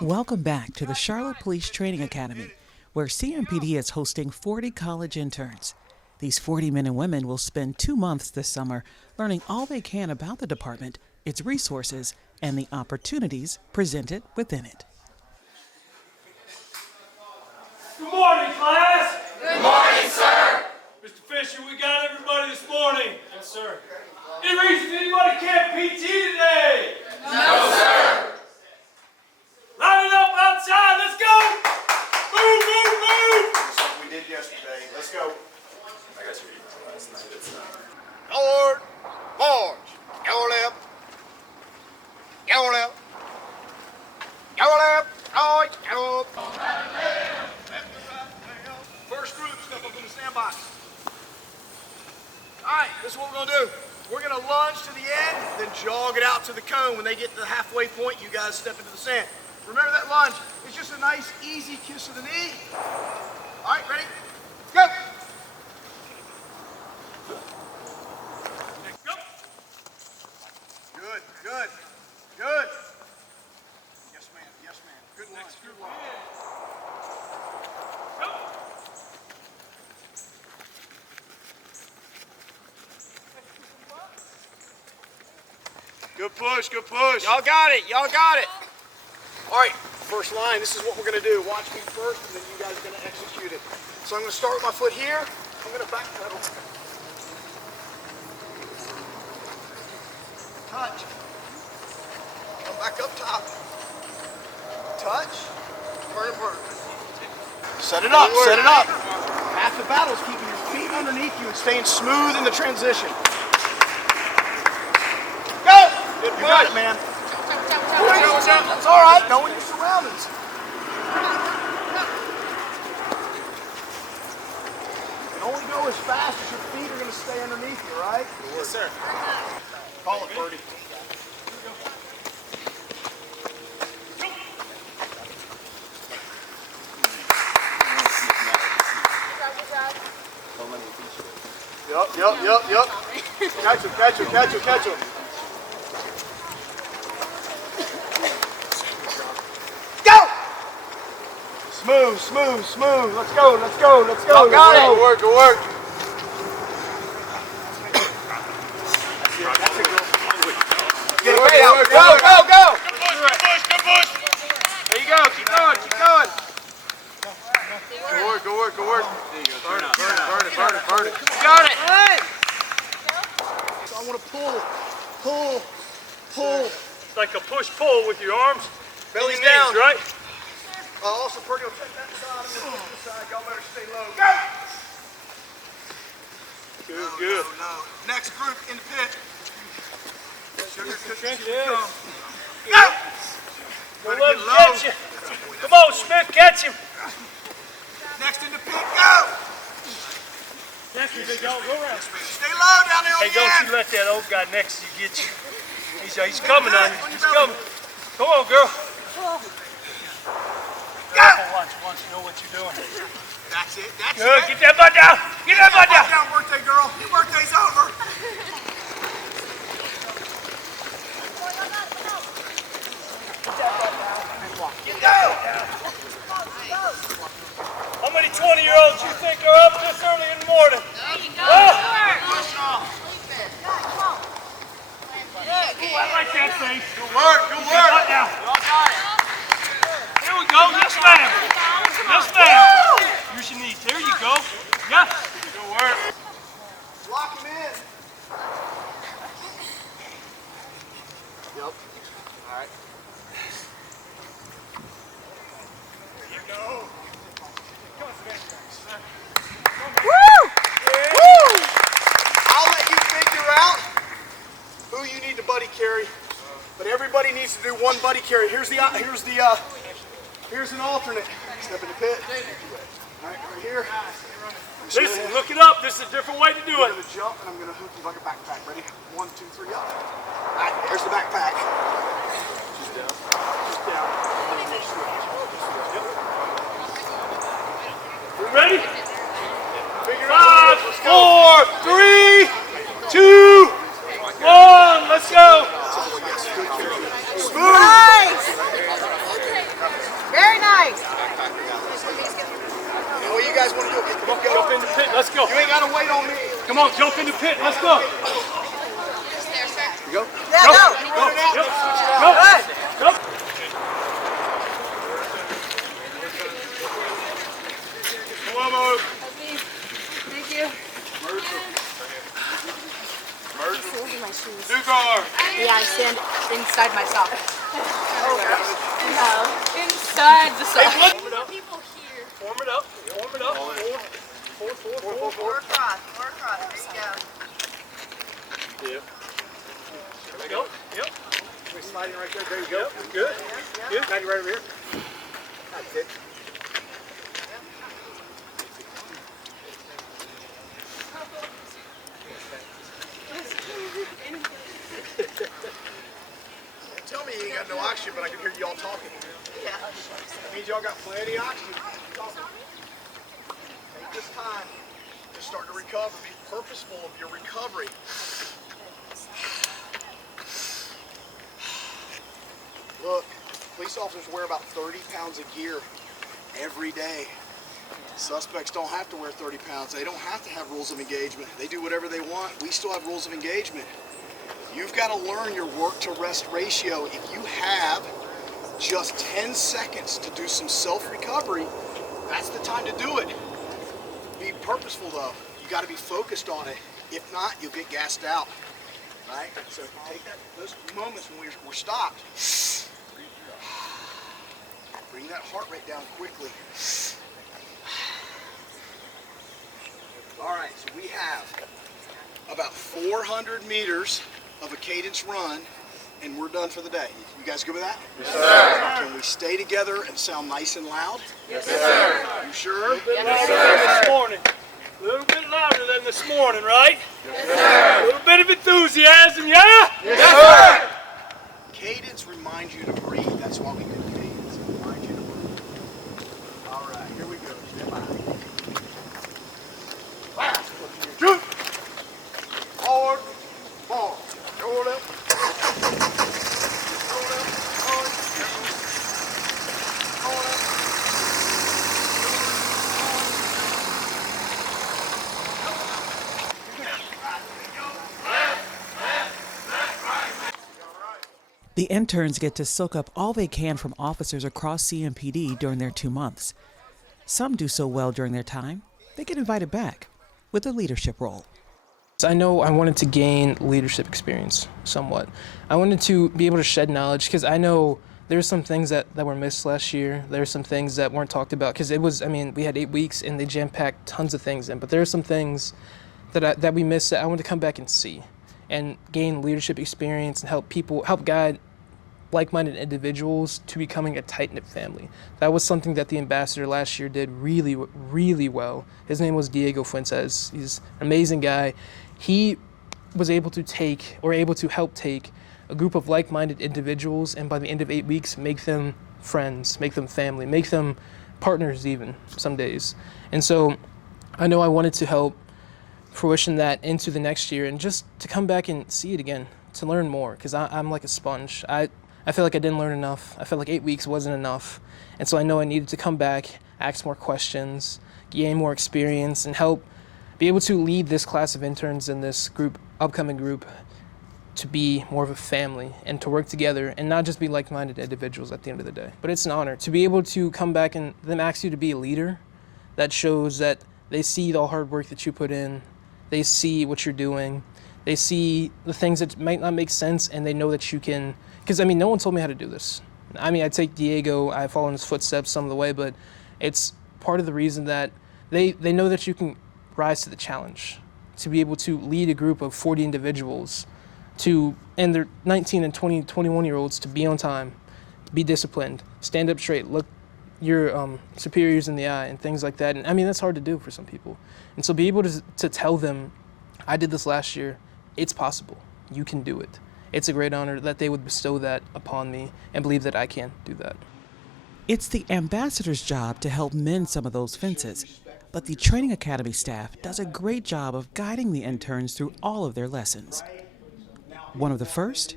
Welcome back to the Charlotte Police Training Academy, where CMPD is hosting 40 college interns. These 40 men and women will spend 2 months this summer learning all they can about the department, its resources, and the opportunities presented within it. Good morning, class! Good morning, sir! Mr. Fisher, we got everybody this morning. Yes, sir. Any reason anybody can't PT today? No, sir! Line it up outside, let's go! Move, move, move! Just like we did yesterday. Let's go. I got your email last night. It's Forward, march. Go left. Go left. Go left. Right, go. First group, step up in the sandbox. All right, this is what we're going to do. We're going to lunge to the end, then jog it out to the cone. When they get to the halfway point, you guys step into the sand. Remember that lunge. It's just a nice, easy kiss of the knee. All right, ready? Go. Go! Good, good, good. Yes, ma'am. Yes, ma'am. Good lunge. Next group Good lunge. Go! Good push, good push. Y'all got it, y'all got it. All right, first line, this is what we're gonna do. Watch me first, and then you guys are gonna execute it. So I'm gonna start with my foot here. I'm gonna backpedal. Touch. Come back up top. Touch. Turn and burn. Set it up, set it up. Half the battle is keeping your feet underneath you and staying smooth in the transition. Go! Good push. You got it, man. It's all right. Know your surroundings. You can only go as fast as your feet are going to stay underneath you, right? Yes, sir. Call it, Birdie. Yup. Catch him. Go! Smooth. Let's go. Got it. Good work. Get it right out. Go! Good push! There you go. Keep going. Good work. There you go. Burn it. Got it! So I want to pull. It's like a push-pull with your arms. Belly's and your down. knees, right? Also, Purdy will check that side. I'm going to this side. Y'all better stay low. Go! Good. No. Next group in the pit. Sugar cookies Yes. come. Go! Better Let get him low. catch you. Come on, Smith, catch him. Next in the pit. Go! Next, you go around. Stay low down there on Hey, the don't end. you let that old guy next to you get you. He's coming on you. He's coming. Come on, girl. Go! Once you know what you're doing. That's it. That's Good. it. Get that butt down. Get that butt down. down, birthday girl. Your birthday's over. Go! How many 20-year-olds you think are up this early in the morning? I like that face. Good work. Butt down. Here we go. Yes, ma'am. Use your knees. There you go. Yeah. Good work. Lock him in. Yep. All right. There you go. I'll let you figure out who you need to buddy carry, but everybody needs to do one buddy carry. Here's an alternate. Step in the pit. All right, right here. Listen, look it up. This is a different way to do I'm it. gonna jump and I'm gonna hook you like a backpack. Ready? 1, 2, 3, up. All right, there's the backpack. Just down. We ready? Figure it out. 5, 4, 3, 2, 1. Let's go. Smooth. in the pit. Let's go. You ain't gotta wait on me. Come on, jump in the pit. Let's go. You go. Go. Go. Yep. Go. Go. Come on, Mo. Thank you. New car. Yeah, I stand inside myself. No, inside the cell. People here. Warm it up. Warm it up. Four across. There you go. Yep. There we go. Yep. We're sliding right there. There you go. Yep. Good. Good. Got you right over here. That's it. Tell me you ain't got no oxygen, but I can hear you all talking. Yeah. That means y'all got plenty of oxygen. Take this time to start to recover. Be purposeful of your recovery. Look, police officers wear about 30 pounds of gear every day. Suspects don't have to wear 30 pounds. They don't have to have rules of engagement. They do whatever they want. We still have rules of engagement. You've got to learn your work to rest ratio. If you have just 10 seconds to do some self-recovery, that's the time to do it. Be purposeful though. You got to be focused on it. If not, you'll get gassed out. Right? So take those moments when we're stopped. Bring that heart rate down quickly. All right, so we have about 400 meters of a cadence run, and we're done for the day. You guys good with that? Yes, sir. Can we stay together and sound nice and loud? Yes, sir. You sure? Yes, sir. This morning. A little bit louder than this morning, right? Yes, sir. A little bit of enthusiasm, yeah? Yes, sir. Cadence reminds you to breathe. That's why we do cadence. It reminds you to breathe. All right, here we go. Step out. Shoot! Forward. Ball. Hold up. Hold up. Hold up. The interns get to soak up all they can from officers across CMPD during their 2 months. Some do so well during their time, they get invited back with a leadership role. I know I wanted to gain leadership experience somewhat. I wanted to be able to shed knowledge because I know there's some things that were missed last year. There's some things that weren't talked about because we had 8 weeks and they jam-packed tons of things in, but there are some things that we missed that I wanted to come back and see and gain leadership experience and help guide like-minded individuals to becoming a tight-knit family. That was something that the ambassador last year did really, really well. His name was Diego Fuentes. He's an amazing guy. He was able to help take a group of like-minded individuals and by the end of 8 weeks make them friends, make them family, make them partners even some days. And so I know I wanted to help fruition that into the next year and just to come back and see it again, to learn more, because I'm like a sponge. I feel like I didn't learn enough. I felt like 8 weeks wasn't enough. And so I know I needed to come back, ask more questions, gain more experience, and help be able to lead this class of interns and this upcoming group to be more of a family and to work together and not just be like-minded individuals at the end of the day. But it's an honor to be able to come back and them ask you to be a leader. That shows that they see the hard work that you put in, they see what you're doing, they see the things that might not make sense, and they know that you can, because no one told me how to do this. I take Diego, I follow in his footsteps some of the way, but it's part of the reason that they know that you can rise to the challenge, to be able to lead a group of 40 individuals and they're 19 and 20, 21-year-olds to be on time, be disciplined, stand up straight, look your superiors in the eye and things like that. And that's hard to do for some people. And so be able to tell them, I did this last year, it's possible, you can do it. It's a great honor that they would bestow that upon me and believe that I can do that. It's the ambassador's job to help mend some of those fences, but the Training Academy staff does a great job of guiding the interns through all of their lessons. One of the first,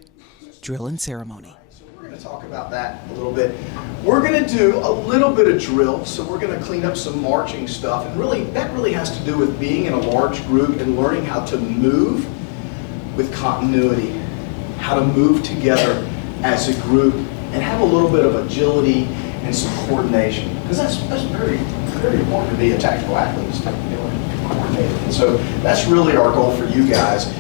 drill and ceremony. We're going to going to talk about that a little bit. We're going to do a little bit of drill, so we're going to clean up some marching stuff, and really, that really has to do with being in a large group and learning how to move with continuity, how to move together as a group, and have a little bit of agility and some coordination, because that's very, very important to be a tactical athlete, is to be able to coordinate. And so that's really our goal for you guys.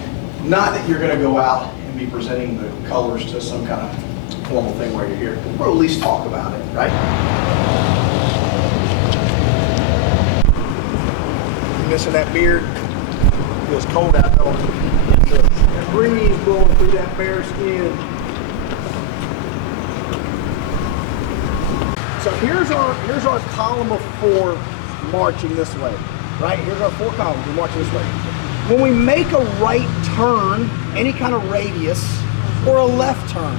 Not that you're going to go out and be presenting the colors to some kind of formal thing where you're here. We'll at least talk about it, right? You missing that beard? It feels cold out there. That breeze blowing through that bare skin. So here's our column of 4 marching this way, right? Here's our 4 columns. We're marching this way. When we make a right turn, any kind of radius, or a left turn,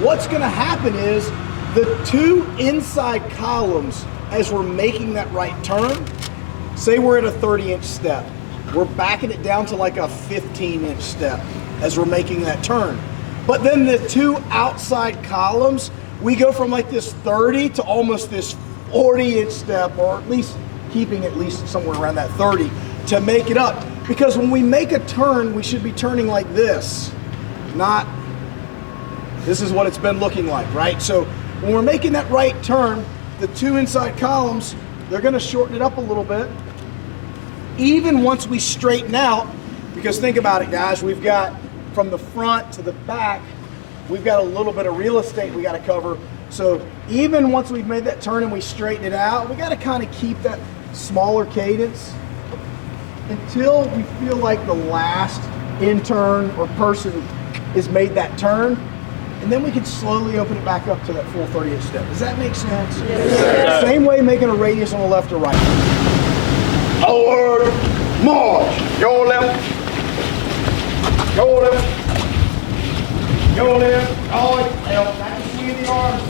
what's going to happen is the 2 inside columns, as we're making that right turn, say we're at a 30-inch step, we're backing it down to like a 15-inch step as we're making that turn. But then the 2 outside columns, we go from like this 30 to almost this 40-inch step, or at least keeping at least somewhere around that 30 to make it up. Because when we make a turn, we should be turning like this, not this is what it's been looking like, right? So when we're making that right turn, the 2 inside columns, they're going to shorten it up a little bit. Even once we straighten out, because think about it, guys, we've got from the front to the back, we've got a little bit of real estate we got to cover. So even once we've made that turn and we straighten it out, we got to kind of keep that smaller cadence until we feel like the last intern or person has made that turn, and then we can slowly open it back up to that full 30-inch step. Does that make sense? Yes. Same way making a radius on the left or right. Forward, march. Your left, your left, your left, right, left. Back to swing the arms.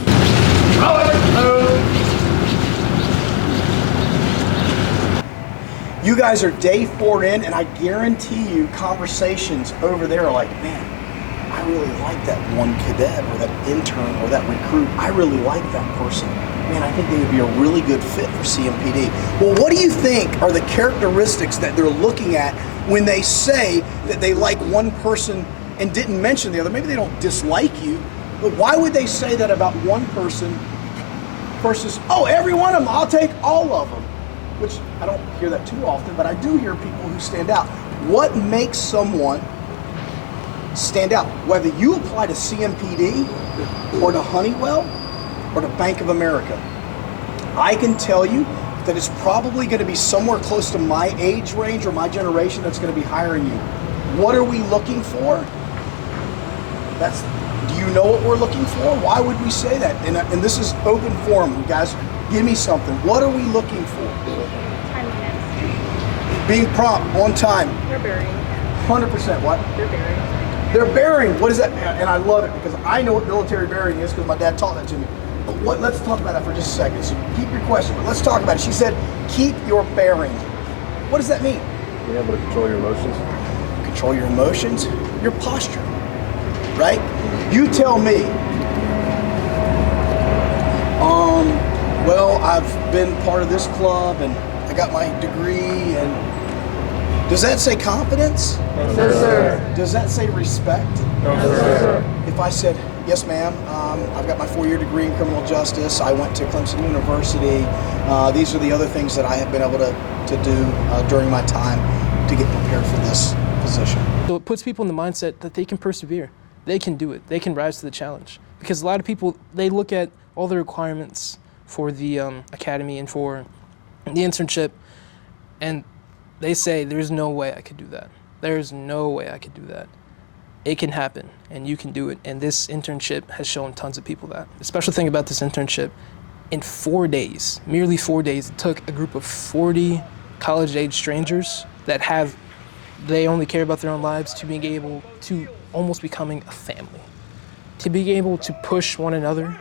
You guys are day 4 in, and I guarantee you conversations over there are like, man, I really like that one cadet or that intern or that recruit. I really like that person. Man, I think they would be a really good fit for CMPD. Well, what do you think are the characteristics that they're looking at when they say that they like one person and didn't mention the other? Maybe they don't dislike you, but why would they say that about one person versus, oh, every one of them, I'll take all of them? Which I don't hear that too often, but I do hear people who stand out. What makes someone stand out? Whether you apply to CMPD or to Honeywell or to Bank of America, I can tell you that it's probably going to be somewhere close to my age range or my generation that's going to be hiring you. What are we looking for? Do you know what we're looking for? Why would we say that? And this is open forum, you guys. Give me something. What are we looking for? Time limits. Being prompt, on time. They're bearing. 100% what? They're bearing. They're bearing. What is that? And I love it because I know what military bearing is because my dad taught that to me. But let's talk about that for just a second. So keep your question, but let's talk about it. She said, keep your bearing. What does that mean? Being able to control your emotions. Control your emotions, your posture, right? You tell me. Well, I've been part of this club and I got my degree, and does that say confidence? No, sir. Does that say respect? No, sir. If I said, yes, ma'am, I've got my 4-year degree in criminal justice, I went to Clemson University, these are the other things that I have been able to do during my time to get prepared for this position. So it puts people in the mindset that they can persevere. They can do it. They can rise to the challenge. Because a lot of people, they look at all the requirements for the academy and for the internship, and they say, there's no way I could do that. There's no way I could do that. It can happen, and you can do it. And this internship has shown tons of people that. The special thing about this internship, in 4 days, merely 4 days, it took a group of 40 college-age strangers that they only care about their own lives to being able to almost becoming a family. To be able to push one another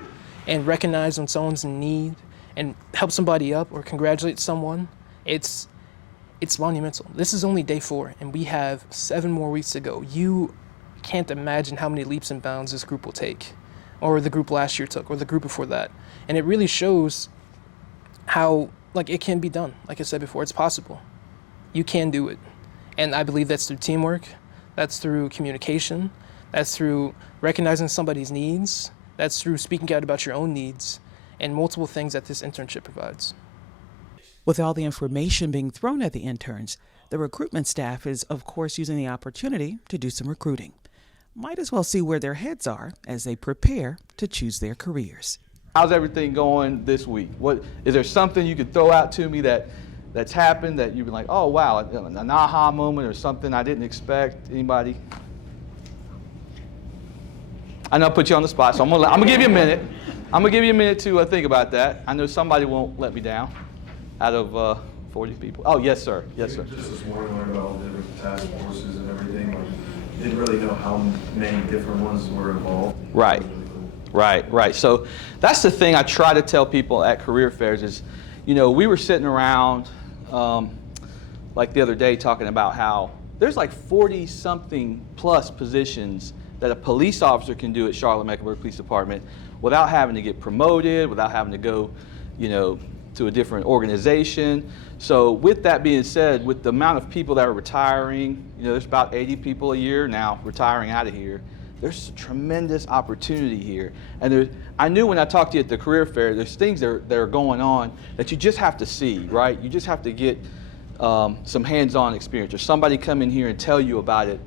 and recognize when someone's in need and help somebody up or congratulate someone, it's monumental. This is only day 4, and we have 7 more weeks to go. You can't imagine how many leaps and bounds this group will take. or the group last year took, or the group before that. And it really shows how, like, it can be done. Like I said before, it's possible. You can do it. And I believe that's through teamwork, that's through communication, that's through recognizing somebody's needs, that's through speaking out about your own needs, and multiple things that this internship provides. With all the information being thrown at the interns, the recruitment staff is, of course, using the opportunity to do some recruiting. Might as well see where their heads are as they prepare to choose their careers. How's everything going this week? What is there something you could throw out to me that's happened that you've been like, oh wow, an aha moment or something I didn't expect? Anybody? I know I put you on the spot, so I'm gonna give you a minute. I'm gonna give you a minute to think about that. I know somebody won't let me down. Out of 40 people. Oh yes, sir. Yes, sir. Just this morning, learned about all the different task forces and everything. Like, didn't really know how many different ones were involved. Right. Right. So that's the thing I try to tell people at career fairs is, you know, we were sitting around like the other day talking about how there's like 40-something plus positions that a police officer can do at Charlotte-Mecklenburg Police Department without having to get promoted, without having to go, you know, to a different organization. So with that being said, with the amount of people that are retiring, you know, there's about 80 people a year now retiring out of here. There's a tremendous opportunity here. And I knew when I talked to you at the career fair, there's things that are going on that you just have to see, right? You just have to get some hands-on experience, or somebody come in here and tell you about it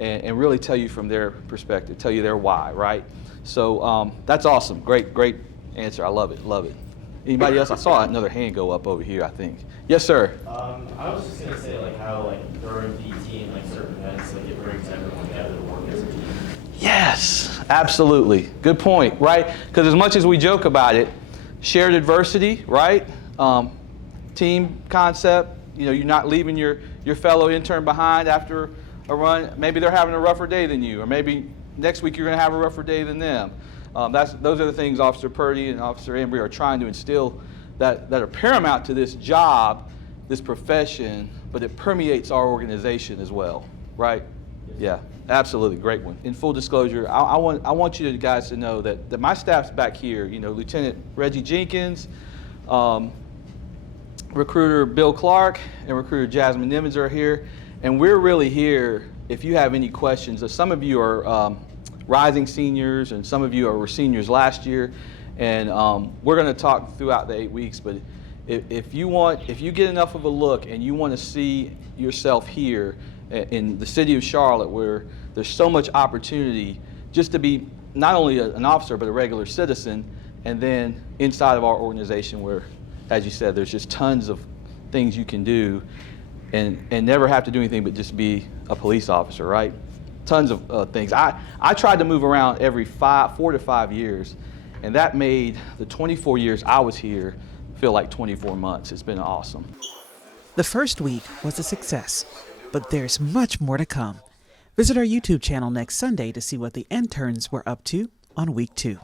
and really tell you from their perspective, tell you their why, right? So that's awesome. Great answer. I love it. Anybody else? I saw another hand go up over here, I think. Yes, sir. I was just gonna say, like, how, like, during PT and like certain events, like, it brings everyone together to work as a team. Yes, absolutely. Good point, right? Because as much as we joke about it, shared adversity, right? Team concept. You know, you're not leaving your fellow intern behind after a run. Maybe they're having a rougher day than you, or maybe next week you're going to have a rougher day than them. Those are the things Officer Purdy and Officer Embry are trying to instill that are paramount to this job, this profession, but it permeates our organization as well, right? Yeah, absolutely, great one. In full disclosure, I want you guys to know that my staff's back here. You know, Lieutenant Reggie Jenkins, Recruiter Bill Clark, and Recruiter Jasmine Nimmons are here, and we're really here if you have any questions. Some of you are rising seniors, and some of you were seniors last year, and we're going to talk throughout the 8 weeks. But if you get enough of a look and you want to see yourself here in the city of Charlotte, where there's so much opportunity just to be not only an officer but a regular citizen, and then inside of our organization where, as you said, there's just tons of things you can do and never have to do anything but just be a police officer, right? Tons of things. I tried to move around every 4 to 5 years, and that made the 24 years I was here feel like 24 months. It's been awesome. The first week was a success, but there's much more to come. Visit our YouTube channel next Sunday to see what the interns were up to on week 2.